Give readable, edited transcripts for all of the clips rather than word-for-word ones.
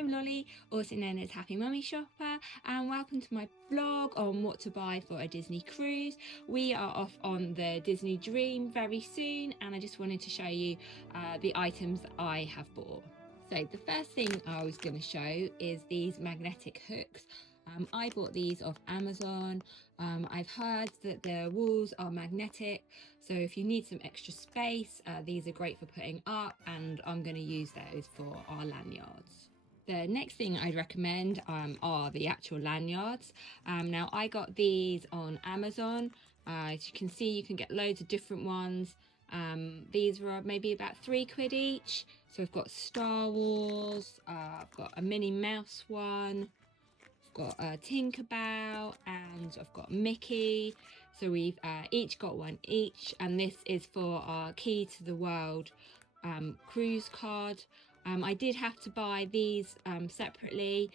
I'm Lolly, also known as Happymummyshopper, and welcome to my vlog on what to buy for a Disney cruise. We are off on the Disney Dream very soon, and I just wanted to show you the items that I have bought. So the first thing I was going to show is these magnetic hooks. I bought these off Amazon. I've heard that the walls are magnetic, so if you need some extra space, these are great for putting up, and I'm going to use those for our lanyards. The next thing I'd recommend are the actual lanyards. Now I got these on Amazon. As you can see, you can get loads of different ones. These were maybe about £3 each. So I've got Star Wars, I've got a Minnie Mouse one, got a Tinkerbell, and I've got Mickey. So we've each got one each, and this is for our Key to the World cruise card. I did have to buy these separately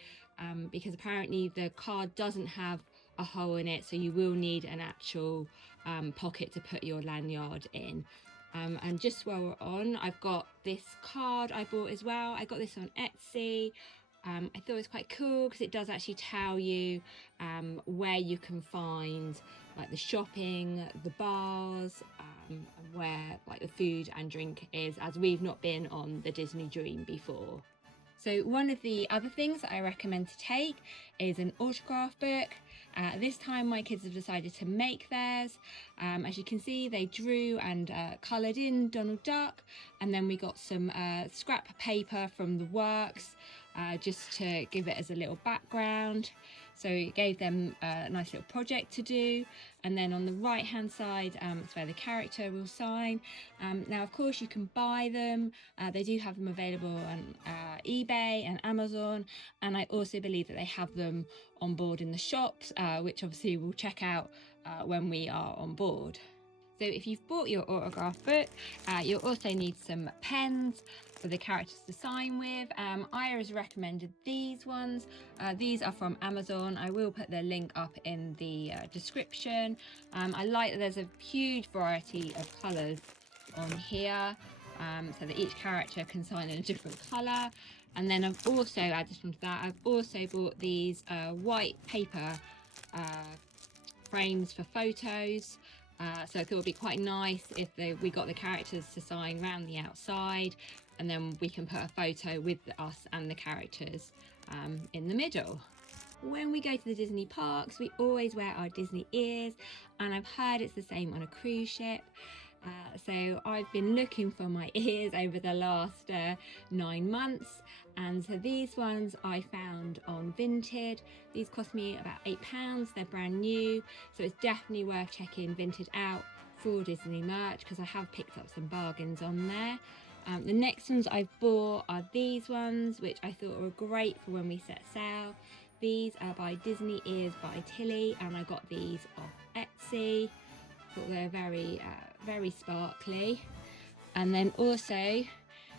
because apparently the card doesn't have a hole in it, so you will need an actual pocket to put your lanyard in. And just while we're on, I've got this card I bought as well. I got this on Etsy. I thought it was quite cool because it does actually tell you where you can find like the shopping, the bars, and where like the food and drink is, as we've not been on the Disney Dream before. So one of the other things that I recommend to take is an autograph book. This time my kids have decided to make theirs. As you can see, they drew and coloured in Donald Duck, and then we got some scrap paper from the works just to give it as a little background. So it gave them a nice little project to do. And then on the right hand side is where the character will sign. Now of course you can buy them. They do have them available on eBay and Amazon, and I also believe that they have them on board in the shops, which obviously we'll check out when we are on board. So if you've bought your autograph book, you'll also need some pens for the characters to sign with. Aya has recommended these ones. These are from Amazon. I will put the link up in the description. I like that there's a huge variety of colours on here, so that each character can sign in a different colour. And then I've also added onto that, I've also bought these white paper frames for photos. So I thought it would be quite nice if we got the characters to sign around the outside, and then we can put a photo with us and the characters in the middle. When we go to the Disney parks, we always wear our Disney ears, and I've heard it's the same on a cruise ship. So I've been looking for my ears over the last 9 months, and so these ones I found on Vinted. These cost me about £8. They're brand new, so it's definitely worth checking Vinted out for Disney merch because I have picked up some bargains on there. The next ones I've bought are these ones, which I thought were great for when we set sail. These are by Disney Ears by Tilly, and I got these off Etsy. Thought they're very sparkly. And then also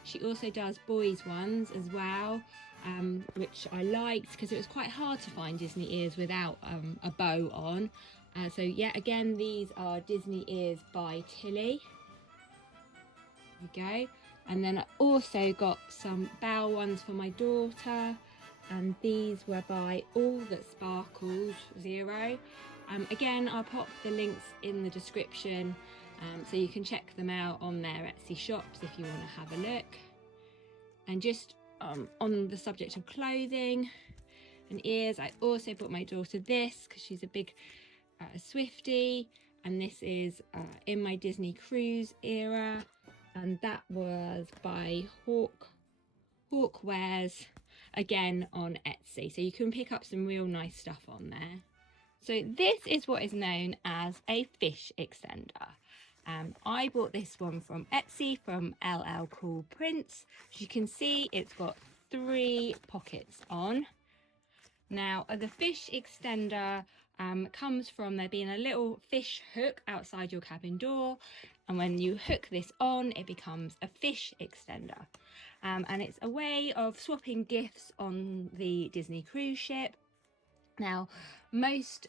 she also does boys ones as well, which I liked because it was quite hard to find Disney ears without a bow on. So yeah, again, these are Disney Ears by Tilly. There we go. And then I also got some bow ones for my daughter, and these were by All That Sparkles Zero. Again, I'll pop the links in the description, so you can check them out on their Etsy shops if you want to have a look. And just on the subject of clothing and ears, I also bought my daughter this because she's a big Swiftie, and this is in my Disney cruise era, and that was by Hawk Wears, again on Etsy, so you can pick up some real nice stuff on there. So this is what is known as a fish extender. I bought this one from Etsy from LL Cool Prince. As you can see, it's got 3 pockets on. Now the fish extender comes from there being a little fish hook outside your cabin door, and when you hook this on, it becomes a fish extender. And it's a way of swapping gifts on the Disney cruise ship. Now, most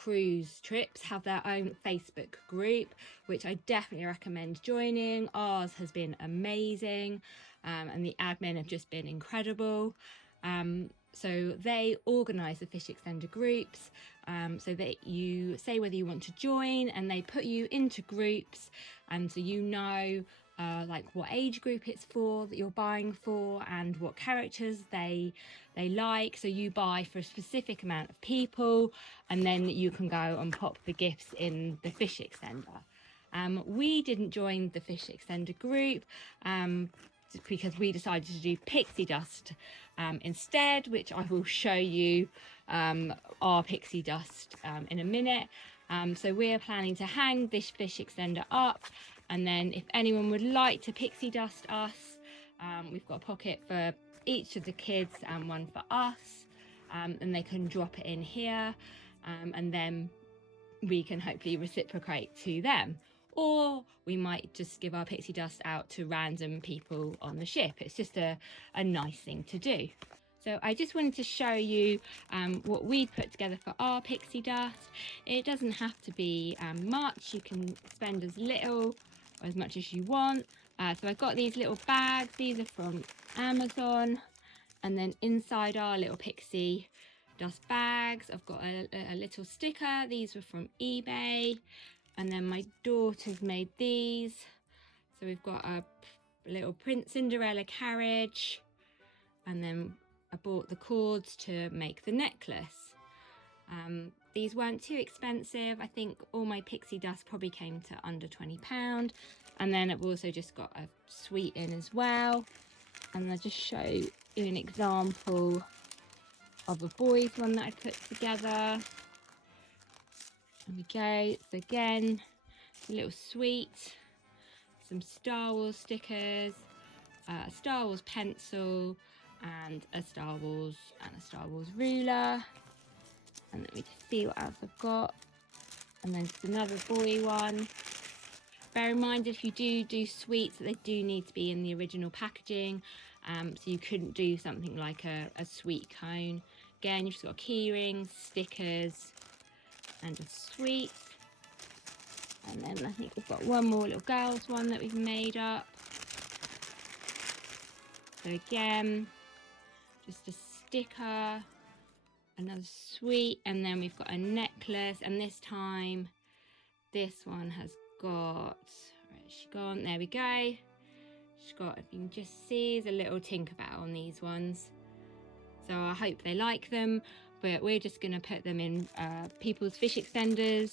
cruise trips have their own Facebook group, which I definitely recommend joining. Ours has been amazing. and the admin have just been incredible. So they organise the fish extender groups, so that you say whether you want to join, and they put you into groups, and so you know like what age group it's for that you're buying for, and what characters they like. So you buy for a specific amount of people, and then you can go and pop the gifts in the fish extender. We didn't join the fish extender group because we decided to do pixie dust instead, which I will show you our pixie dust in a minute. So we're planning to hang this fish extender up, and then if anyone would like to pixie dust us, we've got a pocket for each of the kids and one for us, and they can drop it in here, and then we can hopefully reciprocate to them. Or we might just give our pixie dust out to random people on the ship. It's just a nice thing to do. So I just wanted to show you what we put together for our pixie dust. It doesn't have to be much. You can spend as little or as much as you want. So I've got these little bags. These are from Amazon. And then inside our little pixie dust bags, I've got a little sticker. These were from eBay. And then my daughter's made these. So we've got a little Prince Cinderella carriage, and then I bought the cords to make the necklace. These weren't too expensive. I think all my pixie dust probably came to under £20. And then I've also just got a sweet in as well. And I'll just show you an example of a boy's one that I put together. There we go. So again, a little sweet, some Star Wars stickers, a Star Wars pencil, and a Star Wars ruler. And let me just see what else I've got. And then just another boy one. Bear in mind, if you do sweets, they do need to be in the original packaging. So you couldn't do something like a sweet cone. Again, you've just got key rings, stickers, and a sweet. And then I think we've got one more little girls one that we've made up. So again, just a sticker, another sweet, and then we've got a necklace, and this time this one has got, where has she gone? There we go. She's got, if you can just see, there's a little Tinkerbell on these ones. So I hope they like them, but we're just going to put them in people's fish extenders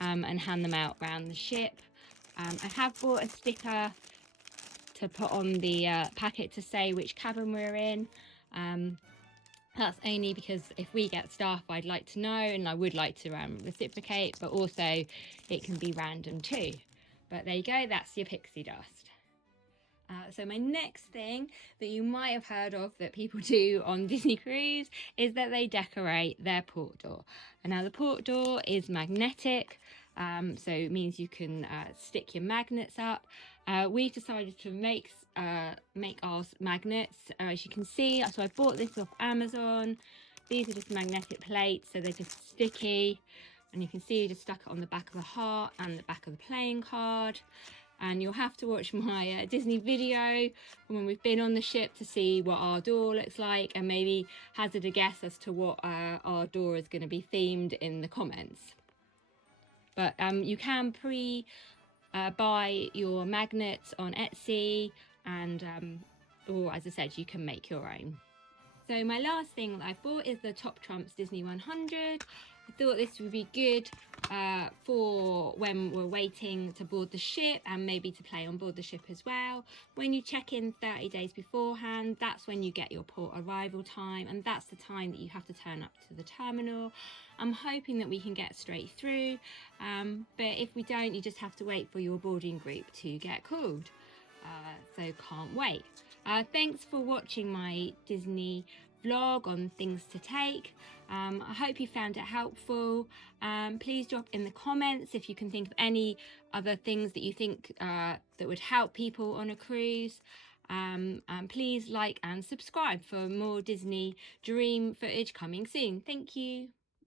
and hand them out around the ship. I have bought a sticker to put on the packet to say which cabin we're in. That's only because if we get staff, I'd like to know, and I would like to reciprocate, but also it can be random too. But there you go, that's your pixie dust. So my next thing that you might have heard of that people do on Disney Cruise is that they decorate their port door. And now the port door is magnetic, so it means you can stick your magnets up. We've decided to make ours magnets, as you can see. So I bought this off Amazon. These are just magnetic plates, so they're just sticky. And you can see you just stuck it on the back of the heart and the back of the playing card. And you'll have to watch my Disney video when we've been on the ship to see what our door looks like, and maybe hazard a guess as to what our door is going to be themed in the comments. But you can buy your magnets on Etsy, and or as I said, you can make your own. So my last thing that I bought is the Top Trumps Disney 100. I thought this would be good for when we're waiting to board the ship, and maybe to play on board the ship as well. When you check in 30 days beforehand, that's when you get your port arrival time, and that's the time that you have to turn up to the terminal. I'm hoping that we can get straight through, but if we don't, you just have to wait for your boarding group to get called. So can't wait. Thanks for watching my Disney vlog on things to take. I hope you found it helpful. Please drop in the comments if you can think of any other things that you think that would help people on a cruise. And please like and subscribe for more Disney Dream footage coming soon. Thank you.